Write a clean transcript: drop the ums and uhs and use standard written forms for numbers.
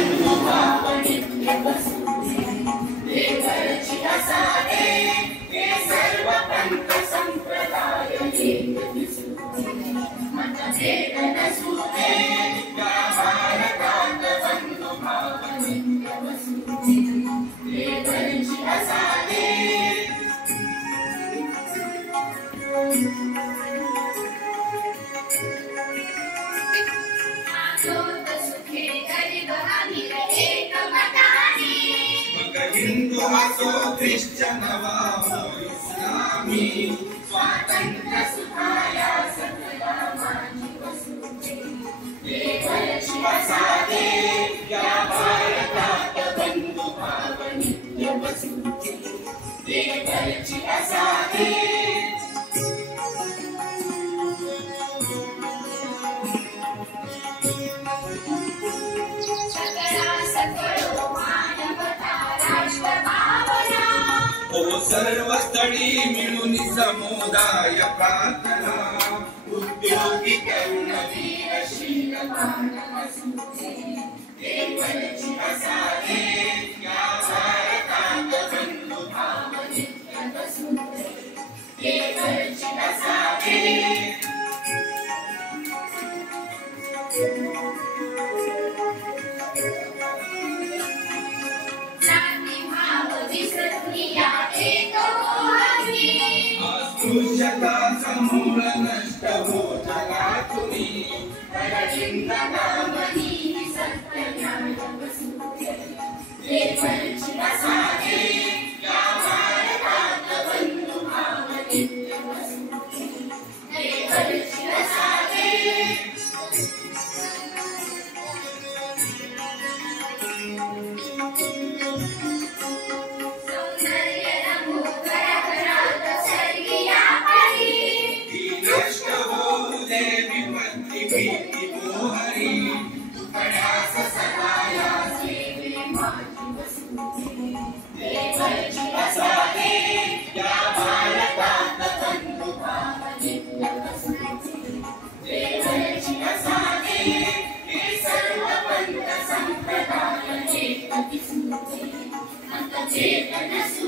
बंधु भावनी वसुते देवरची असावे हे सर्व पंथ संप्रदाय एक दिसुते मतभेद नसुते या भारतात बंधु भावनी वसुते देवरची असावे हिंदू असो ख्रिश्चन वा इस्लामी स्वातंत्र्य सुखाया सकला माझी वसुते देवरची असावे या भारतात बंधु भावनी वसुते देवरची असावे सर्व स्थळी मिळून समुदाय प्रार्थना उद्योगी करुण वीरशील वसुते देवरची असावे या भारतात बंधु भावनी वसुते देवरची असावे अस्पृश्यता समूळ नष्ट हो जगातुनी परलिंगकामनी सत्य ज्ञान वसुते देवरची असावे या भारतात बंधु भावनी वसुते देवरची असावे देवरची असावे या भारतात बंधु भावनी वसुते देवरची असावे हे सर्व पंथ संप्रदाय एक दिसुते मतभेद नसुते